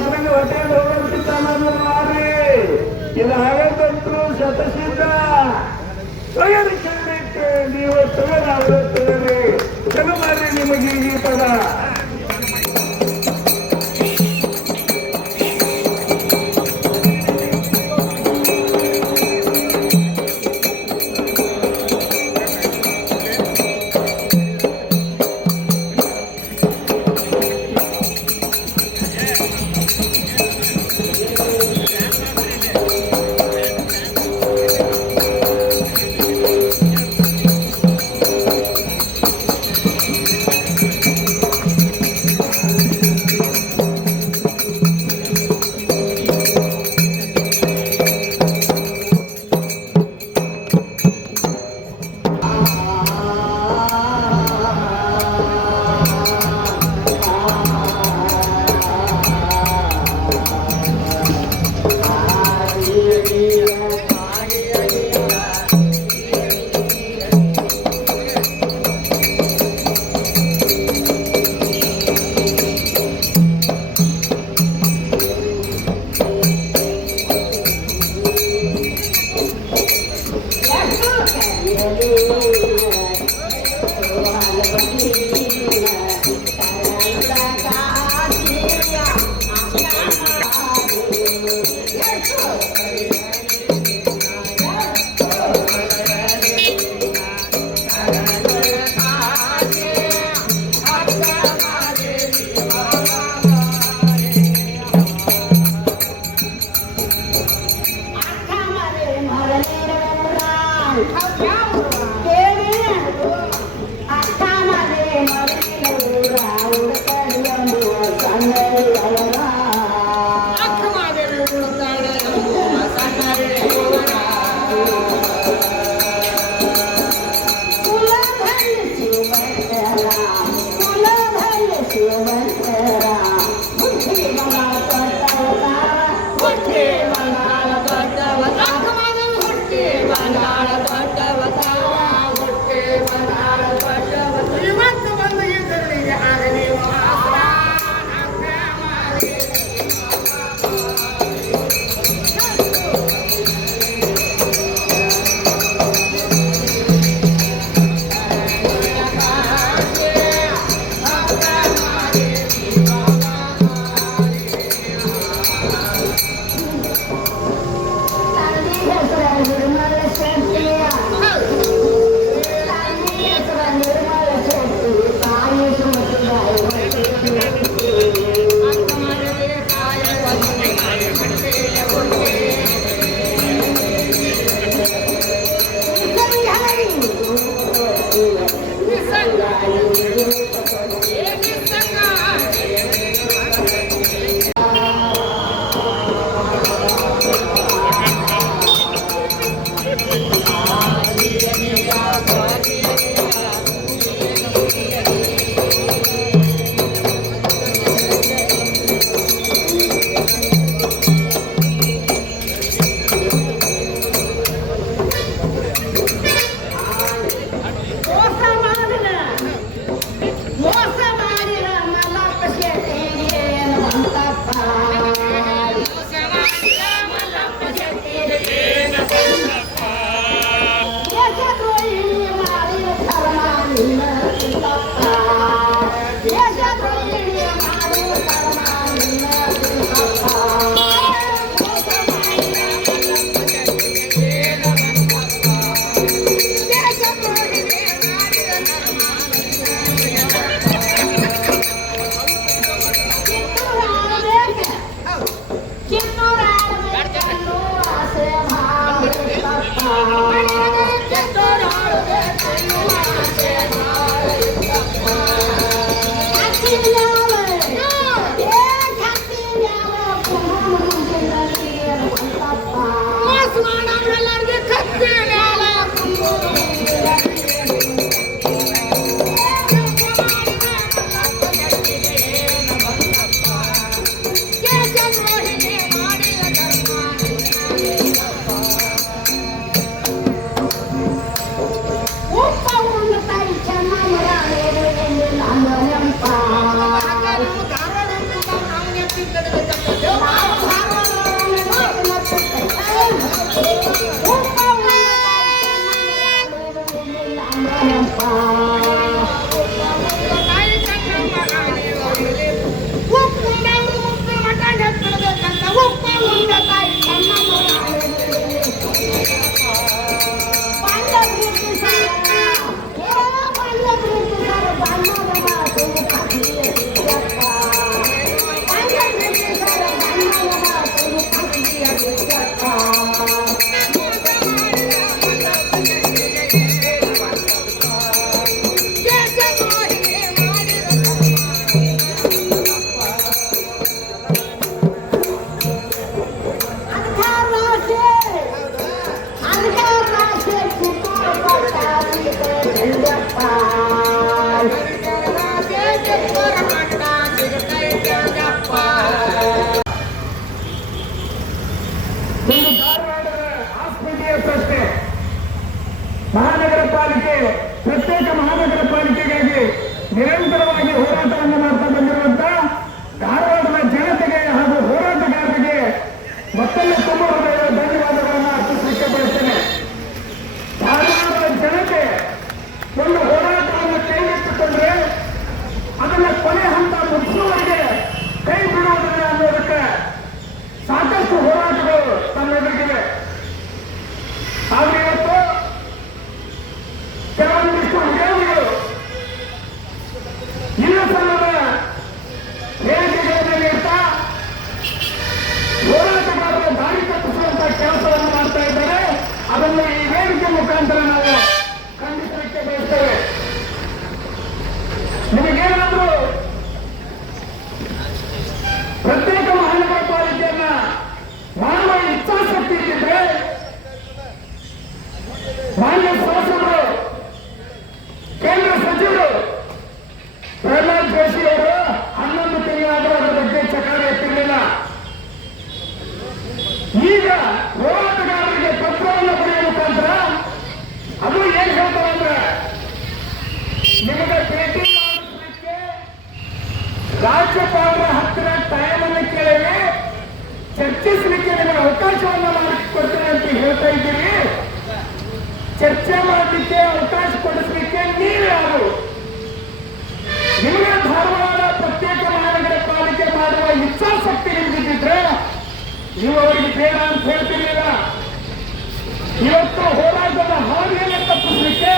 ಶಾಸ್ತ್ರಕ್ಕೆ ಹೊಟ್ಟೆ ಹೋಗೋದಕ್ಕಿಂತ ನಾನು ಮಾಡ್ರಿ ಇಲ್ಲ ಹಾಗಂತಂದ್ರು ಶತಸಿದ್ಧ ತಗರಿ ಕೇಳಲಿಕ್ಕೆ ನೀವು ತಗದ ಅವರು ತಗರಿ ತಗ ಮಾಡ್ರಿ ನಿಮಗೆ ಈ ಪದ Kita ಮಹಾನಗರ ಪಾಲಿಕೆ ಪ್ರತ್ಯೇಕ ಮಹಾನಗರ ಪಾಲಿಕೆಗಾಗಿ ನಿರಂತರವಾಗಿ ಹೋರಾಟವನ್ನು ಮಾಡ್ತಾ ಬಂದಿರುವಂತಹ ಧಾರವಾಡದ ಜನತೆಗೆ ಹಾಗೂ ಹೋರಾಟಗಾರರಿಗೆ ಮತ್ತೊಮ್ಮೆ ತುಂಬ ಹೃದಯದ ಧನ್ಯವಾದಗಳನ್ನು ಅರ್ಪಿಸಲಿಕ್ಕೆ ಬಯಸ್ತೇನೆ. ಧಾರವಾಡದ ಜನತೆ ಒಂದು ಹೋರಾಟವನ್ನು ಕೈಗೆತ್ತಿಕೊಂಡ್ರೆ ಅದನ್ನ ಕೊನೆ ಹಂತ ಮುಗಿಸುವವರೆಗೆ ಕೈ ಬಿಡುವುದಿಲ್ಲ ಅನ್ನೋದಕ್ಕೆ ಸಾಕಷ್ಟು ಹೋರಾಟಗಳು ತಮ್ಮೆದುರಿಗಿವೆ. ಆದರೆ ಇವತ್ತು ಕೆಲವೊಂದಿಷ್ಟು ಉದ್ಯೋಗಿಗಳು ಇಲ್ಲ ಸಲ್ಲದ ಹೇಳಿಕೆಗಳನ್ನು ನೀಡ್ತಾ ಹೋರಾಟಗಾರರ ದಾರಿ ತಪ್ಪಿಸುವಂತಹ ಕೆಲಸವನ್ನು ಮಾಡ್ತಾ ಇದ್ದಾರೆ. ಅದನ್ನು ಈ ವೇದಿಕೆ ಮುಖಾಂತರ ನಾವು ಖಂಡಿಸಲಿಕ್ಕೆ ಬಯಸ್ತೇವೆ. ನಿಮಗೇನಾದರೂ ಪ್ರತ್ಯೇಕ ಮಹಾನಗರ ಪಾಲಿಕೆಯನ್ನ ಮಾಡುವ ಇಚ್ಛಾಶಕ್ತಿ ಇದ್ದಿದ್ರೆ ಮಾನ್ಯ ಶಾಸಕರು ಕೇಂದ್ರ ಸಚಿವರು ಪ್ರಹ್ಲಾದ್ ಜೋಶಿ ಅವರು 11 ತಿಂಗಳಾದರೂ ಅದರ ಬಗ್ಗೆ ಚಕಾರ ಎತ್ತಿರಲಿಲ್ಲ. ಈಗ ಹೋರಾಟಗಾರರಿಗೆ ಪತ್ರವನ್ನು ಬರೆಯುವ ಮುಖಾಂತರ ಅದು ಏನ್ ಹೇಳ್ತಾರೆ ಅಂದ್ರೆ ನಿಮಗೆ ಭೇಟಿ ಮಾಡಿಸಲಿಕ್ಕೆ ರಾಜ್ಯಪಾಲರ ಹತ್ತಿರ ಟೈಮ್ ಅನ್ನು ಕೇಳಿ ಚರ್ಚಿಸಲಿಕ್ಕೆ ನಿಮಗೆ ಅವಕಾಶವನ್ನು ಮಾಡಿಕೊಡ್ತೇನೆ ಅಂತ ಹೇಳ್ತಾ ಇದ್ದೀರಿ. ಚರ್ಚೆ ಮಾಡಲಿಕ್ಕೆ ಅವಕಾಶ ಕೊಡಿಸಲಿಕ್ಕೆ ನೀವು ಯಾರು? ನಿಮಗೆ ಧಾರವಾಡ ಪ್ರತ್ಯೇಕ ಮಹಾನಗರ ಪಾಲಿಕೆ ಮಾಡುವ ಇಚ್ಛಾಶಕ್ತಿ ನಿಮಗಿದ್ದಿದ್ರೆ ನೀವು ಅವರಿಗೆ ಬೇಡ ಅಂತ ಹೇಳ್ತಿರ್ಲಿಲ್ಲ. ಇವತ್ತು ಹೋರಾಟದ ಹಾದಿಯನ್ನು ತಪ್ಪಿಸಲಿಕ್ಕೆ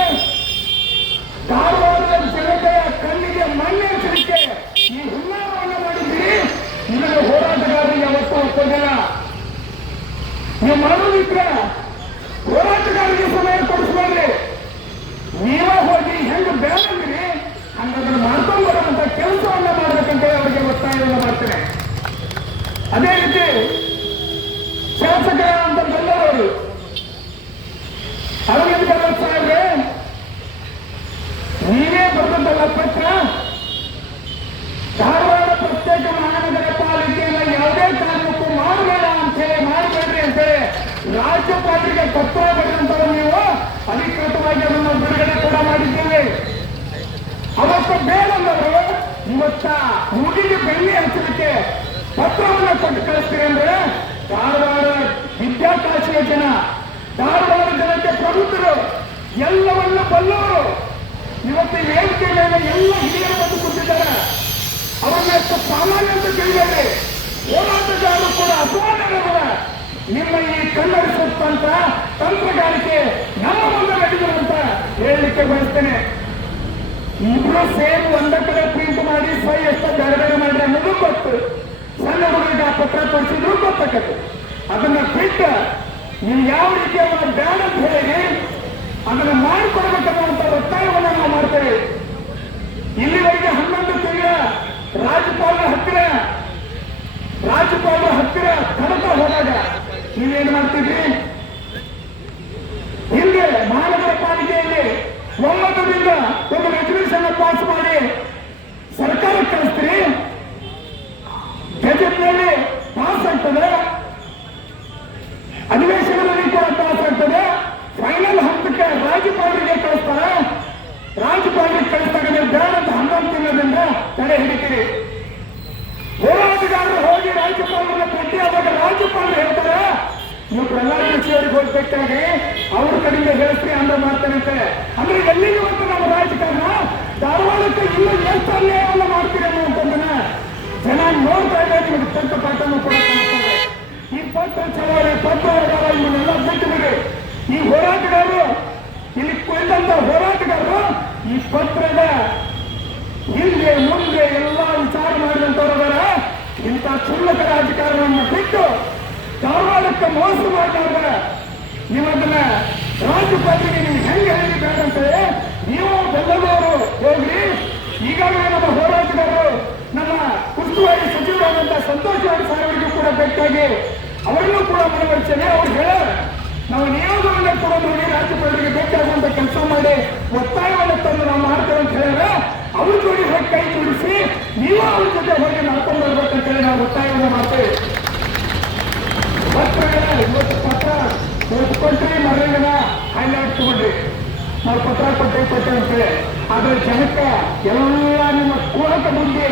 ಧಾರವಾಡದ ಜನತೆಯ ಕಣ್ಣಿಗೆ ಮಣ್ಣೆಚ್ಚಲಿಕ್ಕೆ ಈ ಹುನ್ನಾರವನ್ನು ಮಾಡಿದ್ದೀರಿ. ನಿಮಗೆ ಹೋರಾಟಗಾರರಿಗೆ ಯಾವತ್ತೂ ಒಪ್ಪೋದಿಲ್ಲ. ನೀವು ಮಾಡೋದಿದ್ರೆ ಹೋರಾಟಗಾರರಿಗೆ ಸಮಯ ಕೊಡಿಸ್ಬೇಡ್ರಿ. ನೀವೇ ಹೋಗಿ ಹೆಂಗೆ ಬೇಡಂದ್ರಿ ಹಂಗದನ್ನು ಮಾಡ್ಕೊಂಡು ಬರುವಂತ ಕೆಲಸವನ್ನ ಮಾಡ್ಬೇಕಂತ ಅವರಿಗೆ ಒತ್ತಾಯವನ್ನು ಮಾಡ್ತೇನೆ. ಅದೇ ರೀತಿ ಶಾಸಕರಾದಂತ ಎಲ್ಲರೂ ಅರವಿಂದ ಬೆಲ್ಲದ್ ಸಾಹೇಬ್ರೆ ನೀವೇ ಬರೆದಲ್ಲ ಪತ್ರ ಧಾರವಾಡ ಪ್ರತ್ಯೇಕ ಮಹಾನಗರ ಪಾಲಿಕೆಯನ್ನು ಯಾವುದೇ ಕಾರಣಕ್ಕೂ ಮಾಡಬೇಡ ಅಂತೇಳಿ ಮಾಡಬೇಡ್ರಿ ಅಂತೇಳಿ ರಾಜ್ಯಪಾಲರಿಗೆ ಪತ್ರ ಬರೆದಂತಹ ನೀವು ಅಧಿಕೃತವಾಗಿ ಅದನ್ನು ಬಿಡುಗಡೆ ಕೂಡ ಮಾಡಿದ್ದೇವೆ. ಅವತ್ತು ಬೇಡಂದರು ಇವತ್ತ ಹುಡುಗಿಗೆ ಬೆಣ್ಣೆ ಹಚ್ಚಲಿಕ್ಕೆ ಪತ್ರವನ್ನು ಕೊಟ್ಟು ಕಳಿಸ್ತೀರಿ ಅಂದ್ರೆ ಧಾರವಾಡ ವಿದ್ಯಾಕಾಶಿಯ ಜನ, ಧಾರವಾಡ ಜನತೆ ಪ್ರಬುದ್ಧರು, ಎಲ್ಲವನ್ನ ಬಲ್ಲವರು ಇವತ್ತು ವೇದಿಕೆ ಮೇಲೆ ಎಲ್ಲ ಹಿರಿಯರು ಬಂದು ಕೂತಿದ್ದಾರೆ. ಅವರನ್ನ ಎಷ್ಟು ಸಾಮಾನ್ಯ ಅಂತ ತಿಳಿಯಲಿ. ಹೋರಾಟಗಾರರು ಕೂಡ ಅಸಮಾಧಾನಗಳ ನಿಮ್ಮ ಈ ಕನ್ನಡಿಸುತ್ತಂತ ತಂತ್ರಗಾರಿಕೆ ನಮ್ಮ ಮುಂದೆ ನಡೆದಿದೆ ಅಂತ ಹೇಳಲಿಕ್ಕೆ ಬಯಸ್ತೇನೆ. ಇಬ್ರು ಸೇರಿ ಒಂದ ಕಡೆ ಪ್ರಿಂಟ್ ಮಾಡಿ ಸೈ ಎಷ್ಟು ಬೇರೆ ಬೇರೆ ಮಾಡಿ ಅನ್ನೋದು ಗೊತ್ತು. ಸಣ್ಣ ಹುಡುಗರಿಗೆ ಆ ಪತ್ರ ತೋರಿಸಿದ್ರು ಗೊತ್ತಾಗತ್ತೆ. ಅದನ್ನ ಬಿಟ್ಟು ನೀವು ಯಾವ ರೀತಿ ಅವನ್ನ ಬೇಡ ಅಂತ ಹೇಳಿ ಅದನ್ನು ಮಾಡಿಕೊಡ್ಬೇಕನ್ನುವಂತ ಒತ್ತಾಯವನ್ನು ನಾವು ಮಾಡ್ತೇವೆ. ಇಲ್ಲಿವರೆಗೆ 11 ತಿಂಗಳ ರಾಜ್ಯಪಾಲರ ಹತ್ತಿರ ಕಡತ ಹೋದಾಗ ನೀವೇನು ಮಾಡ್ತಿದ್ರಿ? ಹಿಂದೆ ಮಹಾನಗರ ಪಾಲಿಕೆಯಲ್ಲಿ 9ರಿಂದ ಒಂದು ರೆಸಲ್ಯೂಷನ್ ಪಾಸ್ ಮಾಡಿ ಸರ್ಕಾರಕ್ಕೆ ಕಳಿಸ್ತೀರಿ. ಗೆಜೆಟ್ನಲ್ಲಿ ಪಾಸ್ ಆಗ್ತದೆ, ಅಧಿವೇಶನದಲ್ಲಿ ಕೂಡ ಪಾಸ್ ಆಗ್ತದೆ. ಫೈನಲ್ ಹಂತಕ್ಕೆ ರಾಜ್ಯಪಾಲರಿಗೆ ಕಳಿಸ್ತಾರೆ. ರಾಜ್ಯಪಾಲರಿಗೆ ಕಳಿಸಿದಾಗ ನೀವು ಬೇಡ ಅಂತ 11 ತಿಂಗಳಿಂದ ತಡೆ ಹಿಡಿತೀರಿ. ಹೋರಾಟಗಾರರು ಹೋಗಿ ರಾಜ್ಯಪಾಲರ ಭೇಟಿಯಾಗಿ ಅವ್ರ ಕಡೆಯಿಂದ ಹೇಳಿಸ್ರಿ ಅಂದ್ರೆ ಮಾಡ್ತಾನಂತೆ. ಅಂದ್ರೆ ಎಲ್ಲಿಗೆ ಬಂತು ನಮ್ಮ ರಾಜಕಾರಣ? ಧಾರವಾಡಕ್ಕೆ ಇನ್ನೂ ಎಷ್ಟು ಅನ್ಯಾಯವನ್ನು ಮಾಡ್ತೀರಿ ಅನ್ನುವಂಥದ್ದನ್ನ ಜನ ನೋಡ್ತಾ ಇದ್ದಾರೆ. ನಿಮಗೆ ಸ್ವಂತ ಪಾಠವನ್ನು ಕೂಡ ಕಾಣ್ತಾರೆ. ಈ ಪತ್ರ ಚಳವಳಿ ಪತ್ರಗಾರ ಇವನ್ನೆಲ್ಲ ಬಿಟ್ಟು ಬಿಡಿ. ಈ ಹೋರಾಟಗಾರರು ಇಲ್ಲಿ ಕುಳಿತಂತ ಹೋರಾಟಗಾರರು ಈ ಪತ್ರದ ಹಿಂದೆ ಮುಂದೆ ಎಲ್ಲ ವಿಚಾರ ಮಾಡಿದಂತವರ ಇಂಥ ಕ್ಷುಲ್ಲಕ ರಾಜಕಾರಣವನ್ನು ಬಿಟ್ಟು ಧಾರವಾಡಕ್ಕೆ ಮೋಸ ಮಾಡಿದಾಗ ನೀವದನ್ನ ರಾಜ್ಯಪಾಲಿಗೆ ನೀವು ಹೆಂಗೆ ಹೇಳಿದ್ದಾರಂತೆ ನೀವು ಬೆಂಗಳೂರು ಹೋಗ್ರಿ. ಈಗಾಗಲೇ ನಮ್ಮ ಹೋರಾಟಗಾರರು ನಮ್ಮ ಉಸ್ತುವಾರಿ ಸಚಿವರಾದಂತಹ ಸಂತೋಷ್ ಸಾರ್ ಅವರಿಗೂ ಕೂಡ ಭೇಟಿಯಾಗಿ ಅವರಿಗೂ ಕೂಡ ಮನವರಿಸನೆ ಅವ್ರು ಹೇಳ ನಾವು ನಿಯೋಗವನ್ನು ಕೂಡ ನೋಡಿ ರಾಜ್ಯಪಾಲರಿಗೆ ಭೇಟಿಯಾಗುವಂತ ಕೆಲಸ ಮಾಡಿ ಒತ್ತಾಯವನ್ನು ತಂದು ನಾವು ಮಾಡ್ತೇವೆ ಅಂತ ಹೇಳಿದ್ರೆ ಅವ್ರ ಜೋಡಿ ಹೋಗಿ ಕೈ ಜೋಡಿಸಿ ನೀವು ಅವ್ರ ಜೊತೆ ಹೋಗಿ ನಡ್ಕೊಂಡು ಬರ್ಬೇಕಂತ ಹೇಳಿ ನಾವು ಒತ್ತಾಯವನ್ನು ಮಾಡ್ತೇವೆ. ಇವತ್ತು ಪತ್ರ ಓದ್ಕೊಂಡ್ರಿ ಮರಳಿನ ಹೈಲೈಟ್ ತಗೊಂಡ್ರಿ ನಾವು ಪತ್ರ ಕೊಟ್ಟೆ ಅಂತೇಳಿ. ಆದ್ರೆ ಜನಕ್ಕೆ ಎಲ್ಲ ನಿಮ್ಮ ಕುಹಕ ಬುದ್ಧಿ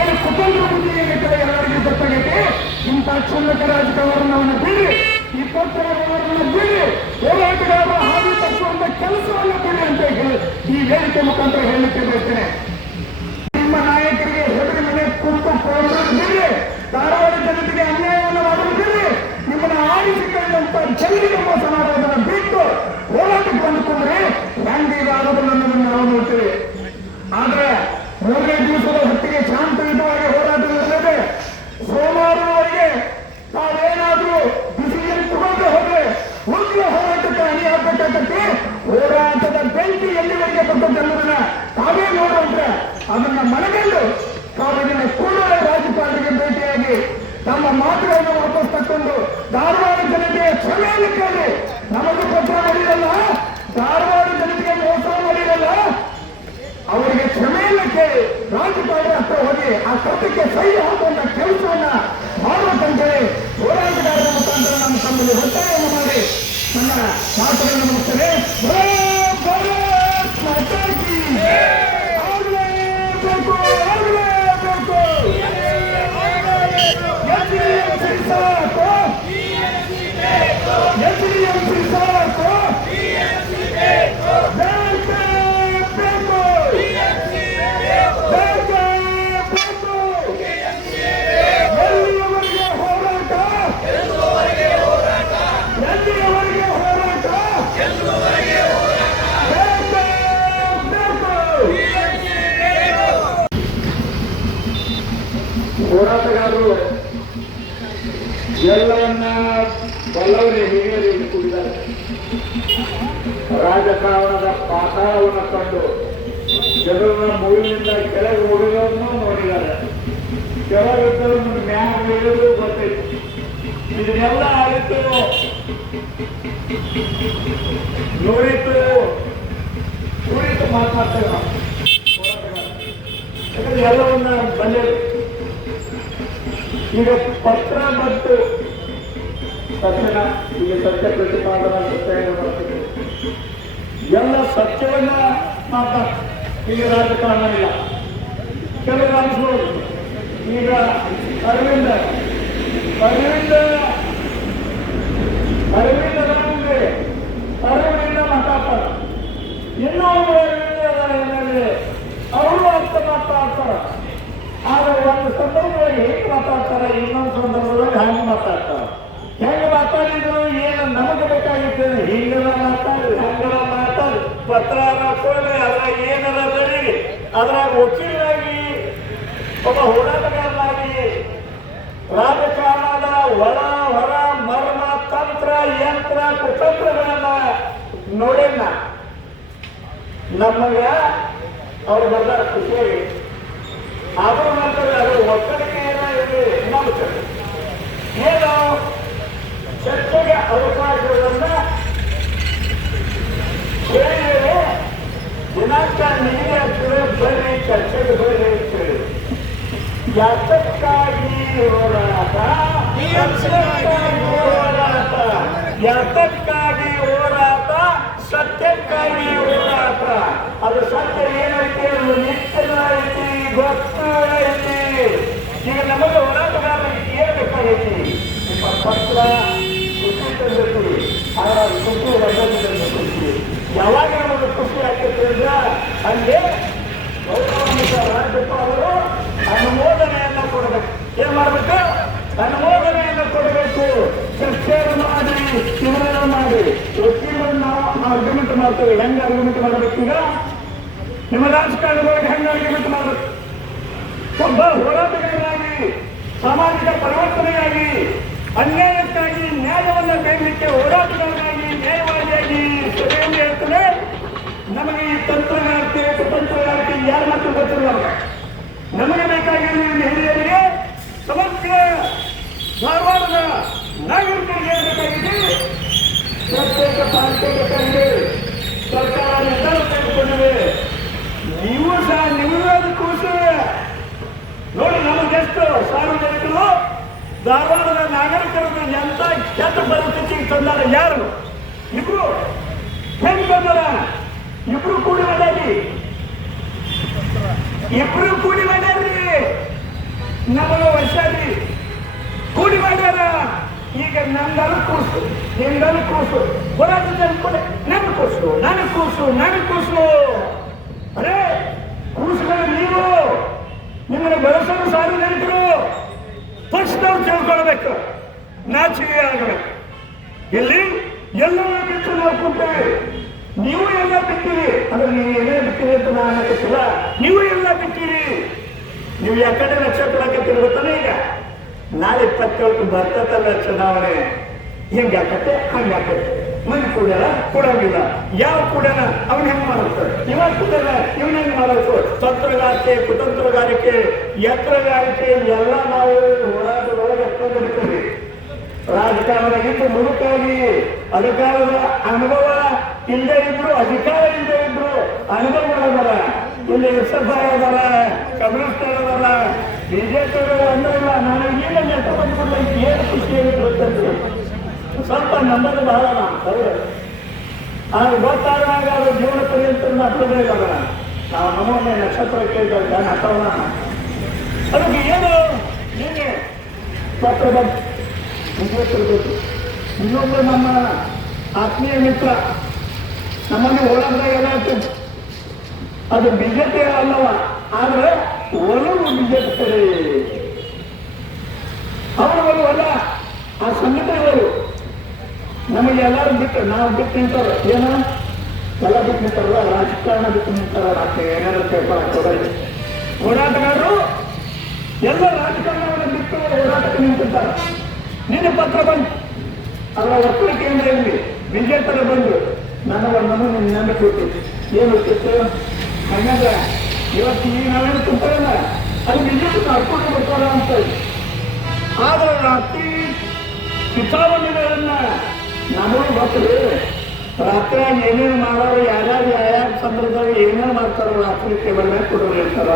ಏನು ಕುತಂತ್ರ ಬುದ್ಧಿ ಏನೈತೆ ಎಲ್ಲರಿಗೂ ಗೊತ್ತಾಗೈತಿ. ಇಂಥ ಕ್ಷುಲ್ಲಕ ರಾಜಕಾರಣವನ್ನು ಬಿಡಿ, ಈ ಪತ್ರವನ್ನು ಬಿಡಿ, ಹೋರಾಟಗಾರರ ಹಾದಿ ತಪ್ಪುವಂತ ಕೆಲಸವನ್ನು ಬಿಡಿ ಅಂತ ಹೇಳಿ ಈ ವೇದಿಕೆ ಮುಖಾಂತರ ಹೇಳಲಿಕ್ಕೆ ಬರ್ತೇನೆ. ನಿಮ್ಮ ನಾಯಕರಿಗೆ ಹೆದರಿ ಮನೆ ಕುರಿತು ಬಿಡಿ, ಧಾರವಾಡ ಜನತೆಗೆ ಅನ್ಯಾಯವನ್ನು ಮಾಡೋದು ಬಿಡಿ, ನಿಮ್ಮನ್ನ ಆರಿಸಿಕೊಂಡಂತ ಜನರಿಗೆ ಮೋಸ ಮಾಡೋದನ್ನ ಬಿಟ್ಟು ಹೋರಾಟಕ್ಕೆ ಬಂದುಕೊಂಡ್ರೆ ಹೆಂಗಿದಾಗೋದನ್ನ ನಾವು ನೋಡ್ತೀವಿ. ಆದ್ರೆ 3ನೇ ದಿವಸದ ಹೊತ್ತಿಗೆ ಶಾಂತಯುತವಾಗಿ ಹೋರಾಟ ನಡೆದಿದೆ. ಸೋಮವಾರವರೆಗೆ ತಾವೇನಾದ್ರೂ ಡಿಸಿಷನ್ ತಗೊಂಡು ಹೋದ್ರೆ ಉಗ್ರ ಹೋರಾಟಕ್ಕೆ ಅಣಿಯಾಗಬೇಕಾಗತ್ತೆ. ಹೋರಾಟದ ಬೆಂಕಿ ಎಲ್ಲಿವರೆಗೆ ಬಂದದ್ದೆಲ್ಲದನ್ನ ತಾವೇ ನೋಡುವಂತೆ ಅದನ್ನ ಮನಗಂಡು ತಾವಿನ ಕೂಡಲೇ ರಾಜ್ಯಪಾಲರಿಗೆ ಭೇಟಿಯಾಗಿ ನಮ್ಮ ಮಾತುಗಳನ್ನು ವಾಪಸ್ ತಕ್ಕೊಂಡು ಧಾರವಾಡ ಜನತೆಯ ಕ್ಷಮೆಯನ್ನು ಕೇಳಿ ನಮಗೂ ಪತ್ರ ಮಾಡಿರಲ್ಲ, ಧಾರವಾಡ ಜನತೆಗೆ ಮೋಸ ಮಾಡಿರಲ್ಲ, ಅವರಿಗೆ ಕ್ಷಮೆಯನ್ನು ಕೇಳಿ ರಾಜ್ಯಪಾಲರ ಹತ್ರ ಹೋಗಿ ಆ ಕೃತ್ಯಕ್ಕೆ ಸಹಿ ಹಾಕುವಂತ ಕೆಲಸವನ್ನ ಮಾಡಬೇಕಂತೇಳಿ ಹೋರಾಟಗಾರರ ಮುಖಾಂತರ ನಮ್ಮ ತಮ್ಮಲ್ಲಿ ಒತ್ತಾಯವನ್ನು ಮಾಡಿ ನನ್ನ ಮಾತುಗಳನ್ನು ಮುಗಿಸ್ತೇನೆ. ಆಗಲೇಬೇಕು, ಆಗಲೇಬೇಕು, SDMC ಸಾಕು, SDMC ಸಾಕು, ಹೋರಾಟಗಾರರು ಎಲ್ಲವನ್ನ ಬಲ್ಲವರೇ ಹಿರಿಯರು ಕೂಡಿದ್ದಾರೆ. ರಾಜಕಾರಣದ ಪಾತಾಳವನ್ನು ಕಂಡು ಜನರನ್ನ ಮುಗಿಲಿಂದ ಕೆಳಗೆ ಓಡಿರೋದನ್ನು ನೋಡಿದ್ದಾರೆ. ಕೆಳಗಿದ್ದವರನ್ನು ಮ್ಯಾಗ ಇಳಿಯೋದು ಗೊತ್ತೈತಿ. ಇದನ್ನೆಲ್ಲ ಆಯಿತು ನೋಡಿತು ಕುರಿತು ಮಾತನಾಡ್ತೇವೆ ನಾವು. ಯಾಕಂದ್ರೆ ಎಲ್ಲವನ್ನ ಬಂದೇ ಈಗ ಪತ್ರ ಮತ್ತು ತಕ್ಷಣ ಈಗ ಸತ್ಯ ಪ್ರತಿಪಾದನಾ ಸತ್ಯಾಗ್ರಹ ಮಾಡ್ತೀವಿ. ಎಲ್ಲ ಸತ್ಯವನ್ನ ಮಾತಾಡ ಈಗ ರಾಜಕಾರಣ ಇಲ್ಲ. ಕೆಲವು ಅಂಶಗಳು ಈಗ ಅರವಿಂದ ಮುಂದೆ ಅರವಿಂದ ಮಾತಾಡ್ತಾರೆ. ಇನ್ನೂ ಅವರು ಅರ್ಥ ಮಾತಾಡ್ತಾರ. ಆದ್ರೆ ಒಂದು ಸಂದರ್ಭದಲ್ಲಿ ಹೇಗೆ ಮಾತಾಡ್ತಾರೆ, ಇನ್ನೊಂದು ಸಂದರ್ಭದಲ್ಲಿ ಹಂಗೆ ಮಾತಾಡ್ತಾರೆ. ಹೆಂಗೆ ಮಾತಾಡಿದ್ರು ಏನು ನಮಗೆ ಬೇಕಾಗಿತ್ತು, ಹಿಂಗೆಲ್ಲ ಮಾತಾಡಿ ಹಂಗೆಲ್ಲ ಮಾತಾಡಿ ಪತ್ರ ಹಾಕೊಳ್ಳಿ, ಅದ್ರಾಗ ಏನಾರ ಬೆಳೀರಿ, ಅದ್ರಾಗ ವಕೀಲರಾಗಿ ಒಬ್ಬ ಹೋರಾಟಗಾರನಾಗಿ ರಾಜಕಾರಣದ ಒಳ ಹೊರ ಮರ್ಮ ತಂತ್ರ ಯಂತ್ರ ಕುತಂತ್ರಗಳನ್ನ ನೋಡಿನ ನಮಗ ಅವ್ರು ಬಂದ ಖುಷಿಯಾಗಿ. ಆದರೂ ನಂತರ ಅದು ಒತ್ತಡಕ್ಕೆ ಏನಾಗಿದೆ ಇನ್ನೊಂದು ಏನು ಚರ್ಚೆಗೆ ಅವಕಾಶವನ್ನ ಹೇಳಿದರೆ ದಿನಾಂಕ ನಿಗದಿ ಆಗ್ತದೆ, ಬನ್ನಿ ಚರ್ಚೆಗೆ ಬನ್ನಿ ಅಂತೇಳಿ. ಯಾತಕ್ಕಾಗಿ ಹೋರಾಟ, ಯಾತಕ್ಕಾಗಿ ಹೋರಾಟ, ಸತ್ಯಕ್ಕಾಗಿ ಹೋರಾಟ. ಅದು ಸತ್ಯ ಏನೈತಿ, ಅದು ನಿತ್ಯದ ಐತಿ, ಗೊತ್ತು ಐತಿ. ಈಗ ನಮಗೆ ಹೋರಾಟಗಾರರಿಗೆ ಏನು ಬೇಕಾಗೈತಿ? ನಿಮ್ಮ ಪತ್ರ ಖುಷಿ ತಂದೈತಿ, ಅದರ ಖುಷಿ, ರಜದಲ್ಲಿ ಖುಷಿ. ಯಾವಾಗ ನಮಗೆ ಖುಷಿ ಆಗ್ತದೆ ಅಂದ್ರೆ ಅಲ್ಲಿ ಗೌರವಾನ್ವಿತ ರಾಜ್ಯಪಾಲರು ಅನುಮೋದನೆಯನ್ನು ಕೊಡಬೇಕು. ಏನ್ ಮಾಡ್ಬೇಕು? ಅನುಮೋದನೆಯನ್ನು ಕೊಡಬೇಕು. ಚರ್ಚೆಯನ್ನು ಮಾಡಿ, ತೀರ್ಮಾನ ಮಾಡಿ. ವಕೀಲರನ್ನು ನಾವು ಆರ್ಗ್ಯುಮೆಂಟ್ ಮಾಡ್ತೇವೆ. ಹೆಂಗೆ ಆರ್ಗ್ಯುಮೆಂಟ್ ಮಾಡಬೇಕೀಗ? ನಿಮ್ಮ ರಾಜಕಾರಣದೊಳಗೆ ಹೆಂಗೆ ಆರ್ಗ್ಯುಮೆಂಟ್ ಮಾಡಬೇಕು? ಒಬ್ಬ ಹೋರಾಟಗಾರರಾಗಿ, ಸಾಮಾಜಿಕ ಪರಿವರ್ತನೆಗಾಗಿ, ಅನ್ಯಾಯಕ್ಕಾಗಿ ನ್ಯಾಯವನ್ನು ಬೇಡಲಿಕ್ಕೆ ಹೋರಾಟಗಾರರಾಗಿ, ನ್ಯಾಯವಾದಿಯಾಗಿ ಸಭೆಯಲ್ಲಿ ಹೇಳ್ತದೆ. ನಮಗೆ ಈ ತಂತ್ರಗಾರಿಕೆ, ಕುತಂತ್ರಗಾರಿಕೆ ಯಾರ ಮಾತ್ರ ಗೊತ್ತಿಲ್ಲ. ನಮಗೆ ಬೇಕಾಗಿರುವ ಹಿರಿಯರಿಗೆ, ಸಮಗ್ರ ಧಾರವಾಡದ ನಾಗರಿಕರಿಗೆ ಬೇಕಾಗಿದೆ. ಪ್ರತ್ಯೇಕ ಪಾಲಿಕೆ ಬೇಕಾಗಿದೆ. ಸರ್ಕಾರ ನಿರ್ಧಾರ ತೆಗೆದುಕೊಂಡಿದೆ. ನೀವು ಸಹ ನಿಮಗಾದ ಕೂಸುವೆ ನೋಡಿ. ನಮಗೆಷ್ಟು ಸಾರ್ವಜನಿಕರು ಧಾರವಾಡದ ನಾಗರಿಕರನ್ನು ಎಂತ ಕೆಟ್ಟ ಪರಿಸ್ಥಿತಿಗೆ ತಂದಾರ. ಯಾರು? ಇಬ್ರು ಹೆಂಗ್ ಬಂದಾರ? ಇಬ್ರು ಕೂಡಿ ಮಾಡ್ಯಾರಿ. ಇಬ್ರು ಕೂಡಿ ಮಾಡ್ಯಾರ್ರಿ. ನಮಗೆ ವರ್ಷಾರಿ ಕೂಡಿ ಮಾಡ್ಯಾರ. ಈಗ ನಂದಲು ಕೂಸು, ನಿಂದಲು ಕೂಸು, ಹೋರಾಟದ ನನ್ನ ಕೂಸು, ನನಗೆ ಕೂಸು, ನನಗೆ ಕೂಸು. ಅರೇ ಕೂಸುಗಳು ನೀವು, ನಿಮ್ಮನ್ನು ಬೆಳೆಸಲು ಸಾರ್ವಜನಿಕರು ಪಕ್ಷದವ್ರು ತಿಳ್ಕೊಳ್ಬೇಕು, ನಾಚಿಕೆ ಆಗಬೇಕು. ಇಲ್ಲಿ ಎಲ್ಲವೂ ಬಿಟ್ಟು ನಾವು ಕೂತೇವೆ. ನೀವು ಎಲ್ಲ ಬಿಟ್ಟಿರಿ ಅಂದ್ರೆ ನೀವು ಏನೇ ಬಿಟ್ಟಿರಿ ಅಂತ ನಾನು ಅನ್ನಕ್ಕಿಲ್ಲ. ನೀವು ಎಲ್ಲ ಬಿಟ್ಟಿರಿ. ನೀವು ಯಾಕಂದ್ರೆ ನಕ್ಷತ್ರ ತಿರುಗುತ್ತಾನೆ. ಈಗ ನಾಳೆ 27 ಬರ್ತದಲ್ಲ ಚುನಾವಣೆ. ಹೆಂಗಾಕತ್ತೆ ಹಂಗಾಕತ್ತೆ. ಮಂದಿ ಕೂಡಲ್ಲ ಕೊಡಂಗಿಲ್ಲ. ಯಾವ ಕೂಡನ ಅವನ್ ಹೆಂಗ್ ಮಾಡುತ್ತಾರೆ? ಇವಾಗ ಕೂಡಲ್ಲ ಇವನ್ ಹೆಂಗ್ ಮಾಡೋದು? ತಂತ್ರಗಾರಿಕೆ, ಕುತಂತ್ರಗಾರಿಕೆ, ಯಂತ್ರಗಾರಿಕೆ ಎಲ್ಲ ನಾವು ಹೋರಾಟದೊಳಗೆ ಎತ್ಕೊಂಡಿರ್ತೀವಿ. ರಾಜಕಾರಣದಾಗಿದ್ದು ಮುದುಕಾಗಿ ಅಧಿಕಾರದ ಅನುಭವ ಇಲ್ಲದೆ ಇದ್ರು, ಅಧಿಕಾರ ಇಲ್ಲದೆ ಇದ್ರು ಅನುಭವಗಳದಾರ. ಇಲ್ಲಿ SFI ಅದಾರ, ಕಮ್ಯುನಿಸ್ಟ್ ಅದಾರ, ಬಿಜೆಪಿ ಅಂದ್ರಿಲ್ಲ. ನಾನು ಈಗ ನೆಟ್ಟ ಬಂದ್ಬಿಡ್ಲ ಏನು ಖುಷಿಯಾಗಿ ಗೊತ್ತಂದ್ರೆ ಸ್ವಲ್ಪ ನಂಬದು ಬಹಳ ಅದು ಗೊತ್ತಾದಾಗ ಅದು ಜೀವನ ಪರ್ಯಂತ ಹತ್ತದೇ ಇಲ್ಲ. ನಾವು ನಮ್ಮನ್ನೇ ನಕ್ಷತ್ರ ಕೇಳಿದಾಗ ಹತ್ತವನ ಅದಕ್ಕೆ ಏನು ಹೀಗೆ ಪತ್ರ ಬಂದು ನಿಜಬೇಕು. ಇನ್ನೊಬ್ಬರು ನಮ್ಮ ಆತ್ಮೀಯ ಮಿತ್ರ ನಮ್ಮಲ್ಲಿ ಹೋರಾಟದಾಗ ಎಲ್ಲ ಆಗ್ತದೆ. ಅದು ಬಿಜೆಪಿ ಅಲ್ಲವ, ಆದ್ರೆ ಒಲವು ಬಿಜೆಪಿ ಕಡೆ. ಅವರು ಅಲ್ಲ ಆ ಸಂಘಟನೆಗಳು ನಮಗೆ ಎಲ್ಲರೂ ಬಿಟ್ಟು ನಾವು ಬಿಟ್ಟು ನಿಂತಾರ. ಏನೋ ಎಲ್ಲ ಬಿಟ್ಟು ನಿಂತಾರಲ್ಲ, ರಾಜಕಾರಣ ಬಿಟ್ಟು ನಿಂತಾರ. ಏನಾದ್ರು ಪೇಪರ್ ಹಾಕೋದ್ರೆ ಹೋರಾಟಗಾರರು ಎಲ್ಲ ರಾಜಕಾರಣವನ್ನು ಬಿಟ್ಟು ಹೋರಾಟಕ್ಕೆ ನಿಂತಿರ್ತಾರೆ. ನಿನ್ನೆ ಪತ್ರ ಬಂದು ಅದರ ಒಕ್ಕಲಿಕೆಯಿಂದ ಇಲ್ಲಿ ಬಿಜೆಪಿ ಬಂದು ನನಗೊಂದನ್ನು ನಿನ್ನ ನಂಬಿಕೆ ಕೊಟ್ಟಿತ್ತು. ಏನು ಇತ್ತು ಹಂಗಂದ್ರೆ ಇವತ್ತು ಈಗ ನಾವೇನು ತುಂಬಿಲ್ಲ ಅದು ಬಿಜೆಪಿ ನಡ್ಕೊಂಡು ಬರ್ತಾರ ಅಂತ. ಆದ್ರೆ ರಾತ್ರಿ ಕಿತಾವಣಿಗಳನ್ನ ನಮಗೂ ಗೊತ್ತಿದೆ. ರಾತ್ರಿ ಏನೇನು ಮಾಡೋರು, ಯಾರ್ಯಾರು ಯಾರ್ಯಾರ ಸಂದರ್ಭದಲ್ಲಿ ಏನೇನು ಮಾಡ್ತಾರೋ ರಾತ್ರಿ ಟೇಬಲ್ ಮೇಲೆ ಕೊಡೋರು ಇರ್ತಾರ.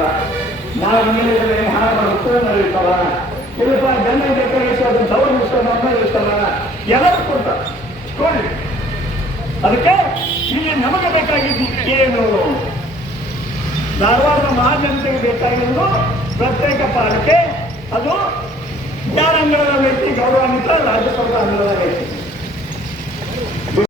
ನಾವು ಮೇಲೆ ಹಾರ ಮಾಡ್ಕೊಂಡು ಇರ್ತಾರ. ಇಲ್ಲಪ್ಪ ಜನ ಬೇಕಾಗಿಸ ಅದು ದೌಡ್ ವಿಷಯ ನಮ್ಮ ಇರ್ತಾರ. ಎಲ್ಲರೂ ಕೊಡ್ತಾರೆ ನೋಡಿ. ಅದಕ್ಕೆ ಇಲ್ಲಿ ನಮಗೆ ಬೇಕಾಗಿದ್ದು ಏನು? ಧಾರವಾಡದ ಮಹಾಜನತೆಗೆ ಬೇಕಾಗಿದ್ದು ಪ್ರತ್ಯೇಕ ಪಾಲಿಕೆ. ಅದು ಜ್ಞಾನಾಂಗಣದ ವ್ಯಕ್ತಿ ಗೌರವಾನ್ವಿತ ರಾಜ್ಯಸಭಾ ಅಂಗದ